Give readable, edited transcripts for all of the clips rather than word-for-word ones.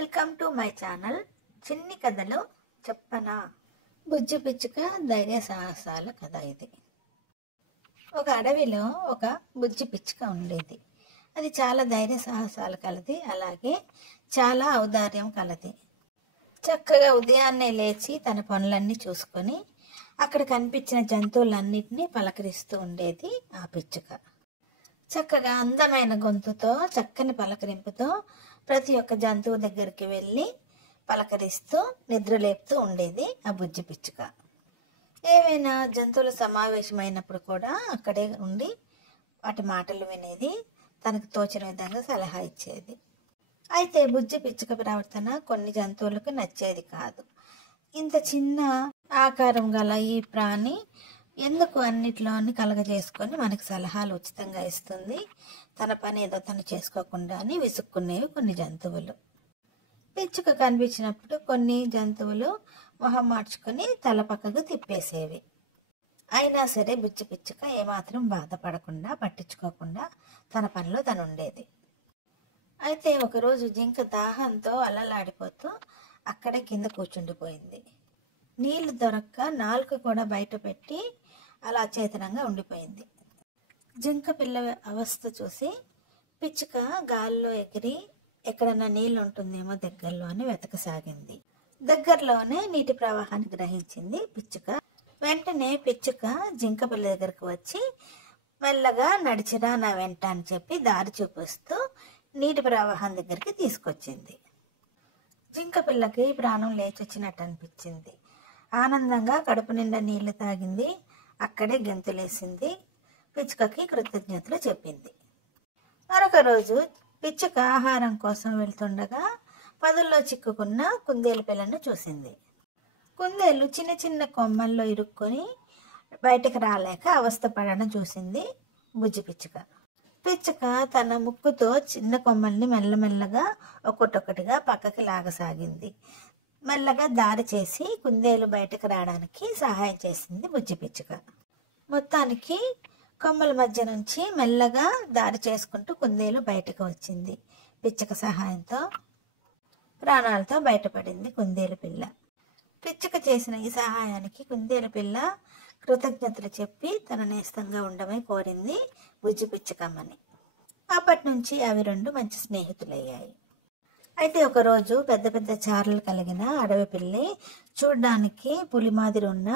Welcome to my channel. చిన్ని కథలు చెప్పనా. బుజ్జి పిచ్చుక ధైర్య సాహసాల కథ ఇది. ఒక అడవిలో ఒక బుజ్జి పిచ్చుక ఉండేది. అది చాలా ధైర్య సాహసాలు కలది, అలాగే చాలా ఔదార్యం కలది. చక్కగా ఉదయాన్నే లేచి తన పనులన్నీ చూసుకొని అక్కడ కనిపించిన జంతువులన్నిటినీ పలకరిస్తూ ఉండేది ఆ పిచ్చుక. చక్కగా అందమైన గొంతుతో, చక్కని పలకరింపుతో ప్రతి ఒక్క జంతువు దగ్గరికి వెళ్ళి పలకరిస్తూ నిద్రలేపుతూ ఉండేది ఆ బుజ్జి పిచ్చుక. ఏవైనా జంతువుల సమావేశమైనప్పుడు కూడా అక్కడే ఉండి వాటి మాటలు వినేది, తనకు తోచిన విధంగా సలహా ఇచ్చేది. అయితే బుజ్జి పిచ్చుక ప్రవర్తన కొన్ని జంతువులకు నచ్చేది కాదు. ఇంత చిన్న ఆకారం గల ఈ ప్రాణి ఎందుకు అన్నిట్లోని కలగజేసుకొని మనకు సలహాలు ఉచితంగా ఇస్తుంది, తన పని ఏదో తను చేసుకోకుండా అని విసుక్కునేవి కొన్ని జంతువులు. పిచ్చుక కనిపించినప్పుడు కొన్ని జంతువులు మొహం మార్చుకొని తల పక్కకు తిప్పేసేవి. అయినా సరే బుజ్జి పిచ్చుక ఏమాత్రం బాధపడకుండా, పట్టించుకోకుండా తన పనిలో తను ఉండేది. అయితే ఒకరోజు జింక దాహంతో అల్లలాడిపోతూ అక్కడే కింద కూర్చుండిపోయింది. నీళ్లు దొరక్క నాలుక కూడా బయట పెట్టి అలా చేతనంగా ఉండిపోయింది. జింక పిల్ల అవస్థ చూసి పిచ్చుక గాల్లో ఎగిరి ఎక్కడన్నా నీళ్ళు ఉంటుందేమో దగ్గరలో అని వెతకసాగింది. దగ్గరలోనే నీటి ప్రవాహాన్ని గ్రహించింది పిచ్చుక. వెంటనే పిచ్చుక జింక పిల్ల దగ్గరకు వచ్చి మెల్లగా నడిచిరా నా వెంట అని చెప్పి దారి చూపిస్తూ నీటి ప్రవాహం దగ్గరికి తీసుకొచ్చింది. జింక పిల్లకి ప్రాణం లేచొచ్చినట్టు అనిపించింది. ఆనందంగా కడుపు నిండా నీళ్లు తాగింది. అక్కడే గెంతులేసింది. పిచ్చుకకి కృతజ్ఞతలు చెప్పింది. మరొక రోజు పిచ్చుక ఆహారం కోసం వెళ్తుండగా పదుల్లో చిక్కుకున్న కుందేలు పిల్లను చూసింది. కుందేలు చిన్న చిన్న కొమ్మల్లో ఇరుక్కొని బయటకు రాలేక అవస్థపడడం చూసింది బుజ్జి పిచ్చుక. పిచ్చుక తన ముక్కుతో చిన్న కొమ్మల్ని మెల్లమెల్లగా ఒక్కొక్కటిగా పక్కకి లాగసాగింది. మెల్లగా దారి చేసి కుందేలు బయటకు రావడానికి సహాయం చేసింది బుజ్జి పిచ్చుక. మొత్తానికి కొమ్మల మధ్య నుంచి మెల్లగా దారి చేసుకుంటూ కుందేలు బయటకు వచ్చింది. పిచ్చుక సహాయంతో ప్రాణాలతో బయటపడింది కుందేలు పిల్ల. పిచ్చుక చేసిన ఈ సహాయానికి కుందేలు పిల్ల కృతజ్ఞతలు చెప్పి తన నేస్తంగా ఉండమని కోరింది బుజ్జి పిచ్చుకమ్మని. అప్పటి నుంచి అవి రెండు మంచి స్నేహితులయ్యాయి. అయితే ఒకరోజు పెద్ద పెద్ద చారలు కలిగిన అడవి పిల్లి, చూడ్డానికి పులి మాదిరి ఉన్న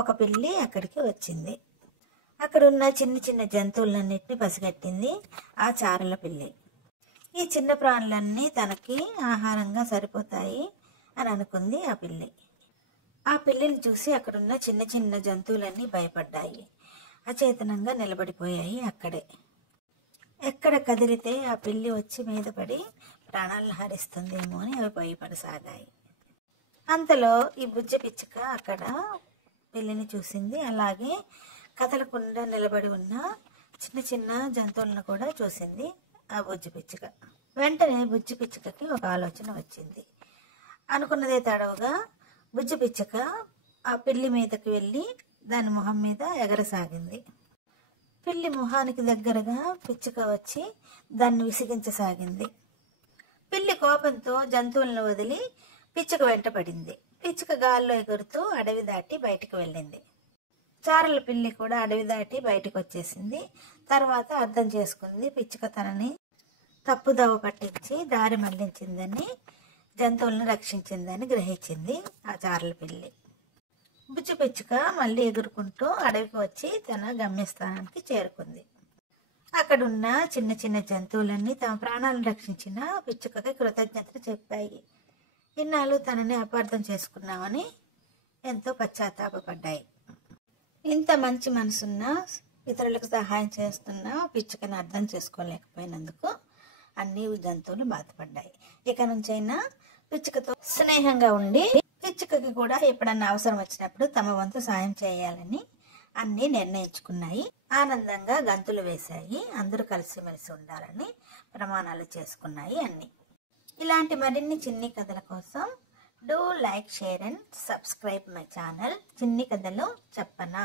ఒక పిల్లి అక్కడికి వచ్చింది. అక్కడున్న చిన్న చిన్న జంతువులన్నిటిని పసిగట్టింది ఆ చారల పిల్లి. ఈ చిన్న ప్రాణులన్నీ తనకి ఆహారంగా సరిపోతాయి అని అనుకుంది ఆ పిల్లి. ఆ పిల్లిని చూసి అక్కడున్న చిన్న చిన్న జంతువులన్నీ భయపడ్డాయి. అచేతనంగా నిలబడిపోయాయి అక్కడే. ఎక్కడ కదిలితే ఆ పిల్లి వచ్చి మీద పడి ప్రాణాలను హరిస్తుందేమో అని అవి భయపడసాగాయి. అంతలో ఈ బుజ్జి పిచ్చుక అక్కడ పిల్లిని చూసింది. అలాగే కదలకుండా నిలబడి ఉన్న చిన్న చిన్న జంతువులను కూడా చూసింది ఆ బుజ్జి పిచ్చుక. వెంటనే బుజ్జి పిచ్చుకకి ఒక ఆలోచన వచ్చింది. అనుకున్నదే తడవుగా బుజ్జి పిచ్చుక ఆ పిల్లి మీదకి వెళ్ళి దాని మొహం మీద ఎగరసాగింది. పిల్లి మొహానికి దగ్గరగా పిచ్చుక వచ్చి దాన్ని విసిగించసాగింది. పిల్లి కోపంతో జంతువులను వదిలి పిచ్చుక వెంట పడింది. పిచ్చుక గాల్లో ఎగురుతూ అడవి దాటి బయటకు వెళ్ళింది. చారల పిల్లి కూడా అడవి దాటి బయటకు వచ్చేసింది. తర్వాత అర్థం చేసుకుంది పిచ్చుక తనని తప్పుదవ పట్టించి దారి మళ్లించిందని, జంతువులను రక్షించిందని గ్రహించింది ఆ చారల పిల్లి. బుజ్జి పిచ్చుక మళ్ళీ ఎగురుకుంటూ అడవికి వచ్చి తన గమ్యస్థానానికి చేరుకుంది. అక్కడున్న చిన్న చిన్న జంతువులన్నీ తమ ప్రాణాలను రక్షించిన పిచ్చుకకి కృతజ్ఞతలు చెప్పాయి. ఇన్నాళ్ళు తనని అపార్థం చేసుకున్నామని ఎంతో పశ్చాత్తాపడ్డాయి. ఇంత మంచి మనసున్న, ఇతరులకు సహాయం చేస్తున్న పిచ్చుకని అర్థం చేసుకోలేకపోయినందుకు అన్ని జంతువులు బాధపడ్డాయి. ఇక నుంచైనా పిచ్చుకతో స్నేహంగా ఉండి పిచ్చుకకి కూడా ఎప్పుడన్నా అవసరం వచ్చినప్పుడు తమ వంతు సాయం చేయాలని అన్ని నిర్ణయించుకున్నాయి. ఆనందంగా గంతులు వేశాయి. అందరూ కలిసిమెలిసి ఉండాలని ప్రమాణాలు చేసుకున్నాయి అన్ని. ఇలాంటి మరిన్ని చిన్ని కథల కోసం do like, share and subscribe my channel చిన్ని కథలు చెప్పనా.